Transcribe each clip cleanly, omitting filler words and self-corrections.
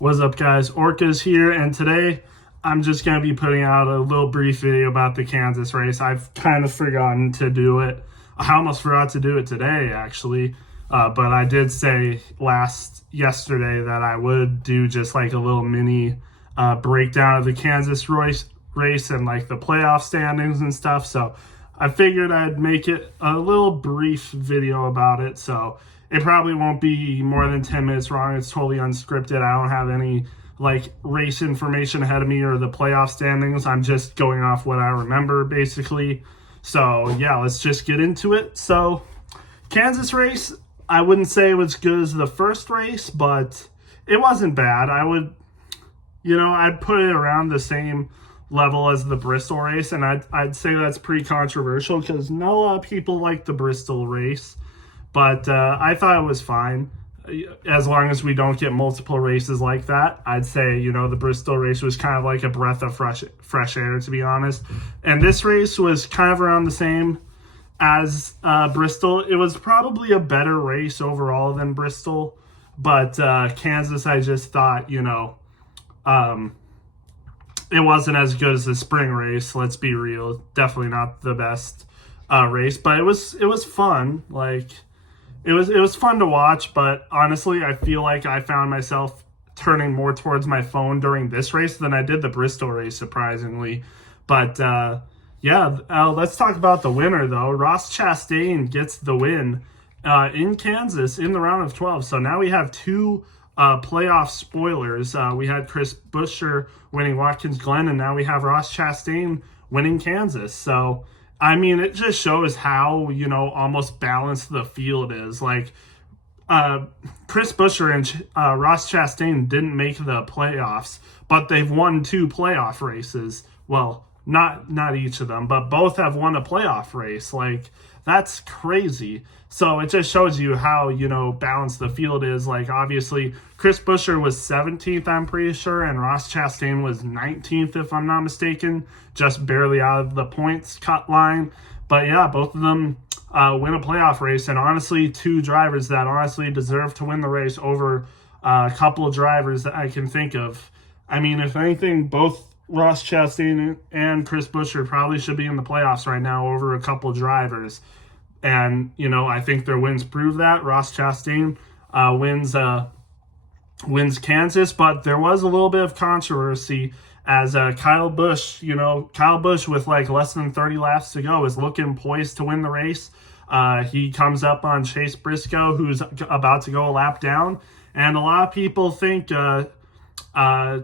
What's up, guys? Orca's here, and today I'm just going to be putting out a little brief video about the Kansas race. I've kind of forgotten to do it. I almost forgot to do it today, actually, but I did say yesterday that I would do just like a little mini breakdown of the Kansas race and like the playoff standings and stuff. So I figured I'd make it a little brief video about it. So it probably won't be more than 10 minutes long. It's totally unscripted. I don't have any like race information ahead of me or the playoff standings. I'm just going off what I remember, basically. So yeah, let's just get into it. So Kansas race, I wouldn't say it was good as the first race, but it wasn't bad. I'd put it around the same level as the Bristol race, and I'd say that's pretty controversial because not a lot of people like the Bristol race. But I thought it was fine. As long as we don't get multiple races like that, I'd say, the Bristol race was kind of like a breath of fresh air, to be honest. And this race was kind of around the same as Bristol. It was probably a better race overall than Bristol. But Kansas, I just thought, it wasn't as good as the spring race. Let's be real. Definitely not the best race. But it was fun. It was fun to watch, but honestly, I feel like I found myself turning more towards my phone during this race than I did the Bristol race, surprisingly. But let's talk about the winner, though. Ross Chastain gets the win in Kansas in the round of 12. So now we have two playoff spoilers. We had Chris Buescher winning Watkins Glen, and now we have Ross Chastain winning Kansas. So it just shows how, almost balanced the field is. Like, Chris Buescher and Ross Chastain didn't make the playoffs, but they've won two playoff races. Well, not each of them, but both have won a playoff race. Like, that's crazy. So it just shows you how, balanced the field is. Like, obviously, Chris Buescher was 17th, I'm pretty sure, and Ross Chastain was 19th, if I'm not mistaken, just barely out of the points cut line. But yeah, both of them win a playoff race, and honestly, two drivers that honestly deserve to win the race over a couple of drivers that I can think of. If anything, both Ross Chastain and Chris Buescher probably should be in the playoffs right now over a couple drivers. And, I think their wins prove that. Ross Chastain wins Kansas, but there was a little bit of controversy as Kyle Busch with like less than 30 laps to go is looking poised to win the race. He comes up on Chase Briscoe, who's about to go a lap down. And a lot of people think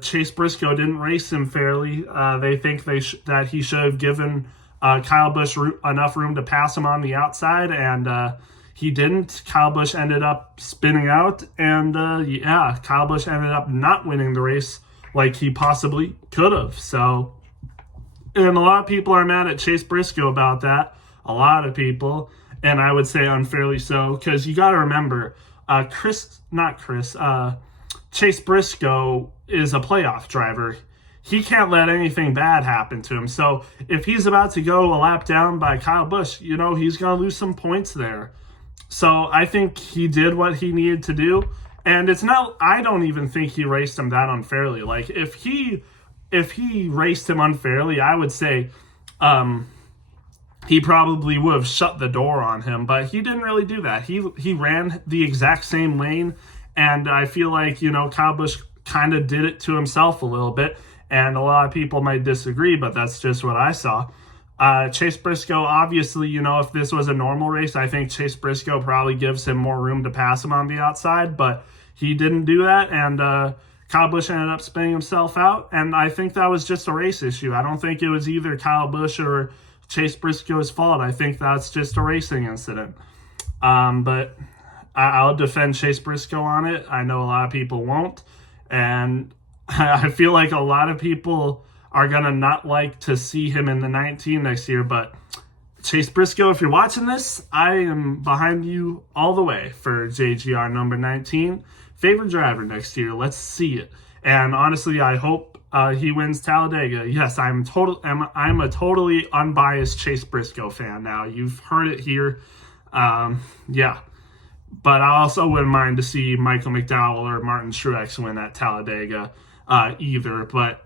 Chase Briscoe didn't race him fairly. They think that he should have given Kyle Busch enough room to pass him on the outside, and he didn't. Kyle Busch ended up spinning out, and Kyle Busch ended up not winning the race like he possibly could have. So, and a lot of people are mad at Chase Briscoe about that. A lot of people, and I would say unfairly so, because you got to remember, Chase Briscoe is a playoff driver. He can't let anything bad happen to him. So if he's about to go a lap down by Kyle Busch, he's going to lose some points there. So I think he did what he needed to do. And I don't even think he raced him that unfairly. Like, if he raced him unfairly, I would say he probably would have shut the door on him. But he didn't really do that. He ran the exact same lane. And I feel like, Kyle Busch kind of did it to himself a little bit. And a lot of people might disagree, but that's just what I saw. Chase Briscoe, obviously, if this was a normal race, I think Chase Briscoe probably gives him more room to pass him on the outside, but he didn't do that, and Kyle Busch ended up spinning himself out, and I think that was just a race issue. I don't think it was either Kyle Busch or Chase Briscoe's fault. I think that's just a racing incident. But I'll defend Chase Briscoe on it. I know a lot of people won't, and I feel like a lot of people are going to not like to see him in the 19 next year, but Chase Briscoe, if you're watching this, I am behind you all the way for JGR number 19. Favorite driver next year. Let's see it. And honestly, I hope he wins Talladega. Yes, I'm a totally unbiased Chase Briscoe fan now. You've heard it here. but I also wouldn't mind to see Michael McDowell or Martin Truex win at Talladega either. But,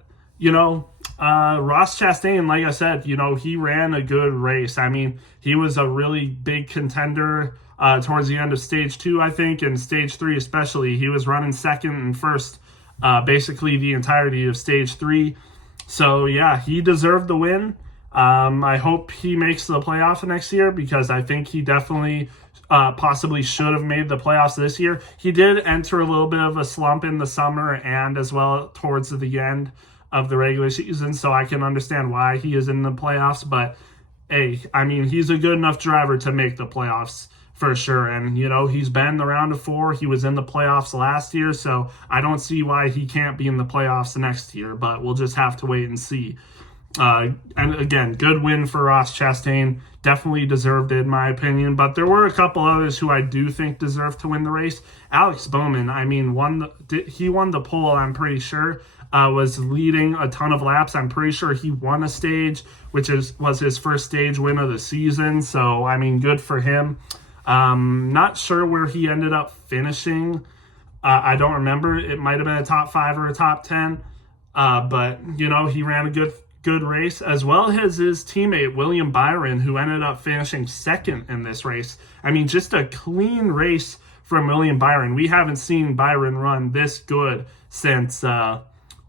Ross Chastain, like I said, he ran a good race. I mean, he was a really big contender towards the end of stage 2, I think, and stage 3 especially. He was running second and first basically the entirety of stage 3. So, yeah, he deserved the win. I hope he makes the playoffs next year because I think he definitely possibly should have made the playoffs this year. He did enter a little bit of a slump in the summer and as well towards the end of the regular season, so I can understand why he is in the playoffs. But, hey, I mean, he's a good enough driver to make the playoffs for sure. And, he's been in the round of 4. He was in the playoffs last year, so I don't see why he can't be in the playoffs next year, but we'll just have to wait and see. And again, good win for Ross Chastain. Definitely deserved it, in my opinion. But there were a couple others who I do think deserved to win the race. Alex Bowman, I mean, he won the pole, I'm pretty sure. Was leading a ton of laps. I'm pretty sure he won a stage, which was his first stage win of the season. So, I mean, good for him. Not sure where he ended up finishing. I don't remember. It might have been a top 5 or a top 10. But, he ran a good race, as well as his teammate William Byron, who ended up finishing second in this race. I mean, just a clean race from William Byron. We haven't seen Byron run this good since, I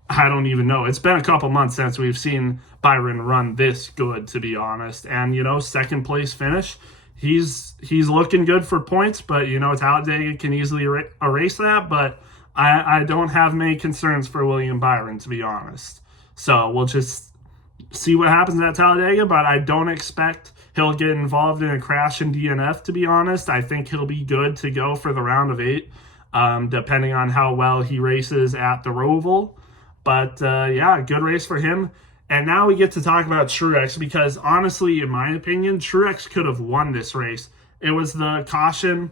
don't even know. It's been a couple months since we've seen Byron run this good, to be honest. And, second place finish. He's looking good for points, but, Talladega can easily erase that. But I don't have many concerns for William Byron, to be honest. So we'll just see what happens at Talladega, but I don't expect he'll get involved in a crash in DNF, to be honest. I think he'll be good to go for the round of 8, depending on how well he races at the Roval. But, yeah, good race for him. And now we get to talk about Truex because, honestly, in my opinion, Truex could have won this race. It was the caution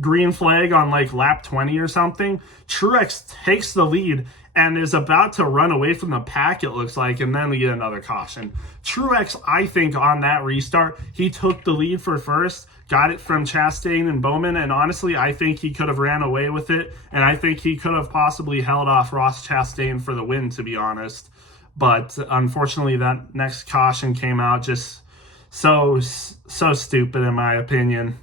green flag on, lap 20 or something. Truex takes the lead and is about to run away from the pack, it looks like, and then we get another caution. Truex, I think, on that restart, he took the lead for first, got it from Chastain and Bowman, and honestly, I think he could have ran away with it, and I think he could have possibly held off Ross Chastain for the win, to be honest. But unfortunately, that next caution came out just so stupid, in my opinion.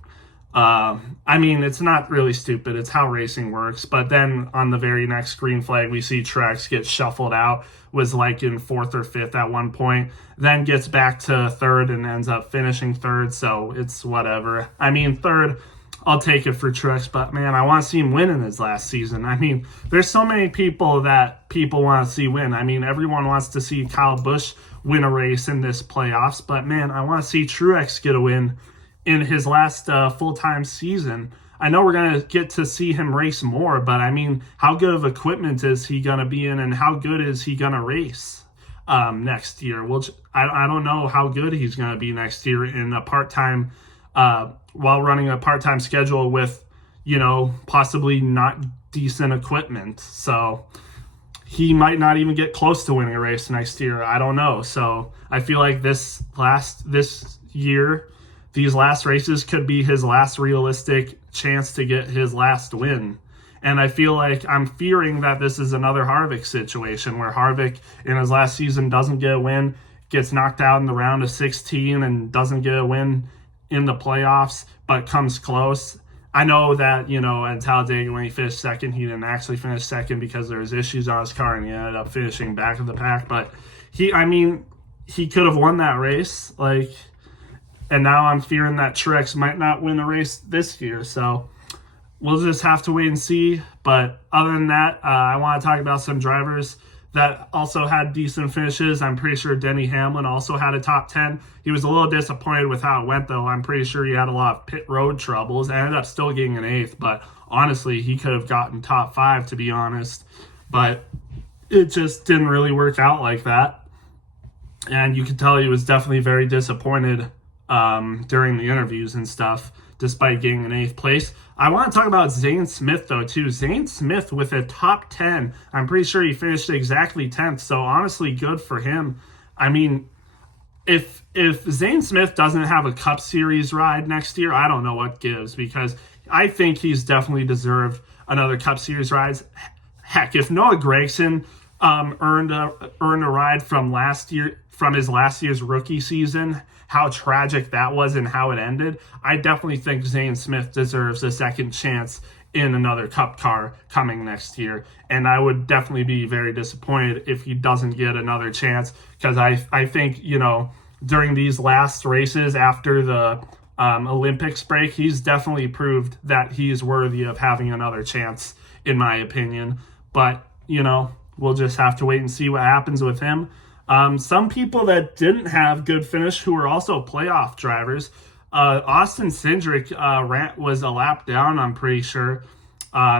I mean, it's not really stupid. It's how racing works. But then on the very next green flag, we see Truex get shuffled out, was in 4th or 5th at one point, then gets back to 3rd and ends up finishing 3rd. So it's whatever. I mean, 3rd, I'll take it for Truex, but man, I want to see him win in his last season. I mean, there's so many people that people want to see win. I mean, everyone wants to see Kyle Busch win a race in this playoffs, but man, I want to see Truex get a win in his last full-time season. I know we're going to get to see him race more, but I mean, how good of equipment is he going to be in, and how good is he going to race next year? Well, I don't know how good he's going to be next year in a part-time, while running a part-time schedule with, possibly not decent equipment. So he might not even get close to winning a race next year. I don't know. So I feel like this year, these last races could be his last realistic chance to get his last win. And I feel like I'm fearing that this is another Harvick situation where Harvick in his last season doesn't get a win, gets knocked out in the round of 16 and doesn't get a win in the playoffs, but comes close. I know that, at Talladega when he finished second, he didn't actually finish second because there was issues on his car and he ended up finishing back of the pack. But he could have won that race. And now I'm fearing that Truex might not win a race this year. So we'll just have to wait and see. But other than that, I want to talk about some drivers that also had decent finishes. I'm pretty sure Denny Hamlin also had a top 10. He was a little disappointed with how it went, though. I'm pretty sure he had a lot of pit road troubles. Ended up still getting an 8th, but honestly, he could have gotten top 5, to be honest. But it just didn't really work out like that. And you could tell he was definitely very disappointed during the interviews and stuff, despite getting an 8th place. I want to talk about Zane Smith, though, too. Zane Smith with a top 10. I'm pretty sure he finished exactly 10th, so honestly, good for him. I mean, if Zane Smith doesn't have a Cup Series ride next year, I don't know what gives, because I think he's definitely deserved another Cup Series ride. Heck, if Noah Gragson earned a ride from his last year's rookie season, how tragic that was and how it ended, I definitely think Zane Smith deserves a second chance in another Cup car coming next year. And I would definitely be very disappointed if he doesn't get another chance, because I think, during these last races after the Olympics break, he's definitely proved that he's worthy of having another chance, in my opinion. But, we'll just have to wait and see what happens with him. Some people that didn't have good finish who were also playoff drivers, Austin Cindric was a lap down, I'm pretty sure.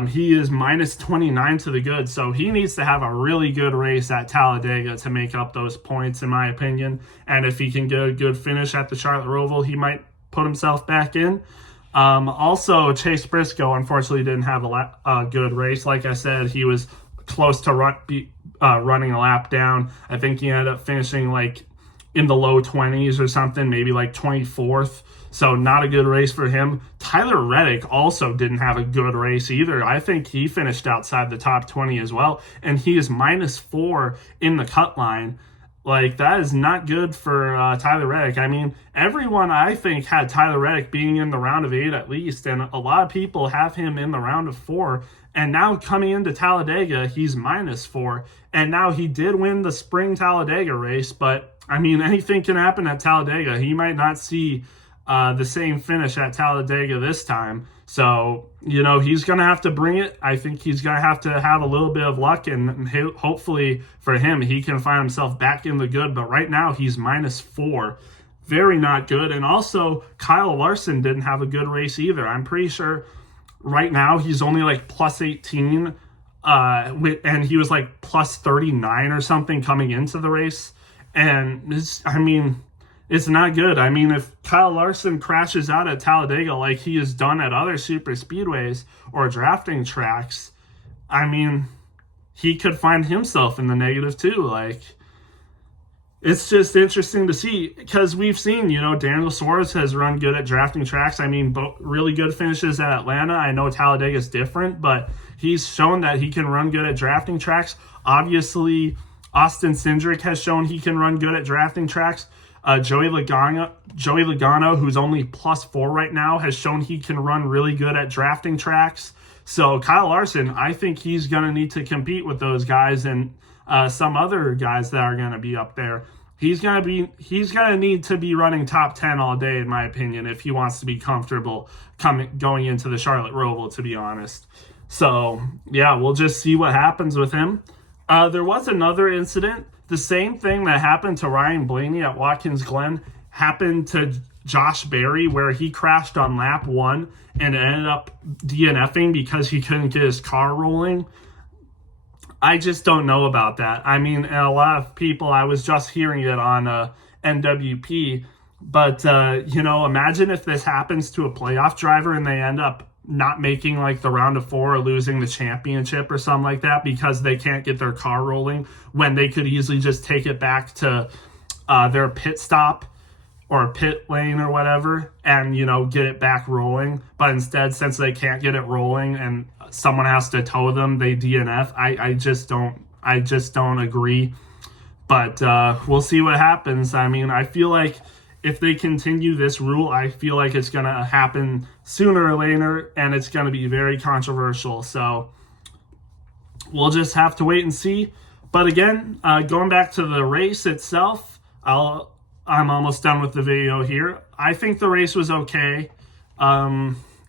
He is minus 29 to the good, so he needs to have a really good race at Talladega to make up those points, in my opinion. And if he can get a good finish at the Charlotte Roval, he might put himself back in. Also, Chase Briscoe unfortunately didn't have a good race. Like I said, he was close to running a lap down. I think he ended up finishing like in the low 20s or something, maybe like 24th. So not a good race for him. Tyler Reddick also didn't have a good race either. I think he finished outside the top 20 as well, and he is -4 in the cut line. Like, that is not good for Tyler Reddick. I mean, everyone, I think, had Tyler Reddick being in the round of 8 at least, and a lot of people have him in the round of 4. And now coming into Talladega, he's -4. And now he did win the spring Talladega race, but, I mean, anything can happen at Talladega. He might not see the same finish at Talladega this time. So, he's going to have to bring it. I think he's going to have a little bit of luck, and hopefully for him, he can find himself back in the good. But right now, he's -4. Very not good. And also, Kyle Larson didn't have a good race either. I'm pretty sure right now he's only like +18, and he was like +39 or something coming into the race. And it's not good. I mean, if Kyle Larson crashes out at Talladega like he has done at other super speedways or drafting tracks, I mean, he could find himself in the negative too. Like, it's just interesting to see, because we've seen, Daniel Suarez has run good at drafting tracks. I mean, really good finishes at Atlanta. I know Talladega is different, but he's shown that he can run good at drafting tracks. Obviously, Austin Cindric has shown he can run good at drafting tracks. Joey Logano, who's only +4 right now, has shown he can run really good at drafting tracks. So Kyle Larson, I think he's going to need to compete with those guys and some other guys that are going to be up there. He's going to need to be running top 10 all day, in my opinion, if he wants to be comfortable going into the Charlotte Roval, to be honest. So, yeah, we'll just see what happens with him. There was another incident. The same thing that happened to Ryan Blaney at Watkins Glen happened to Josh Berry, where he crashed on lap 1 and ended up DNFing because he couldn't get his car rolling. I just don't know about that. I mean, a lot of people, I was just hearing it on NWP, but, imagine if this happens to a playoff driver and they end up not making like the round of 4 or losing the championship or something like that because they can't get their car rolling, when they could easily just take it back to their pit stop or pit lane or whatever and, get it back rolling. But instead, since they can't get it rolling and someone has to tow them, they DNF. I just don't agree. But we'll see what happens. I mean, I feel like if they continue this rule, I feel like it's going to happen sooner or later, and it's going to be very controversial. So we'll just have to wait and see. But again, going back to the race itself, I'm almost done with the video here. I think the race was okay.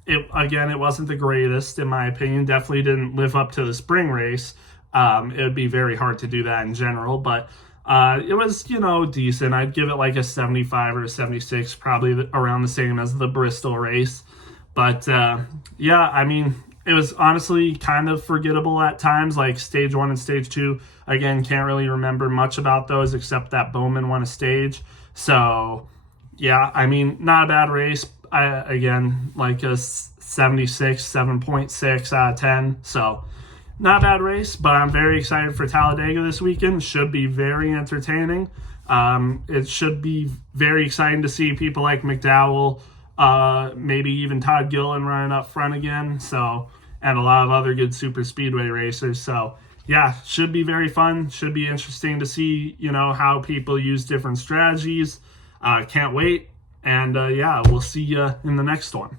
It wasn't the greatest, in my opinion. Definitely didn't live up to the spring race. It would be very hard to do that in general, but it was, decent. I'd give it like a 75 or a 76, probably around the same as the Bristol race. But yeah, I mean, it was honestly kind of forgettable at times, like stage 1 and stage 2. Again, can't really remember much about those except that Bowman won a stage. So yeah, I mean, not a bad race. Again, like a 76, 7.6 out of 10. So not a bad race, but I'm very excited for Talladega this weekend. Should be very entertaining. It should be very exciting to see people like McDowell, maybe even Todd Gillen running up front again. So, and a lot of other good super speedway racers. So yeah, should be very fun. Should be interesting to see, how people use different strategies. Can't wait. And yeah, we'll see you in the next one.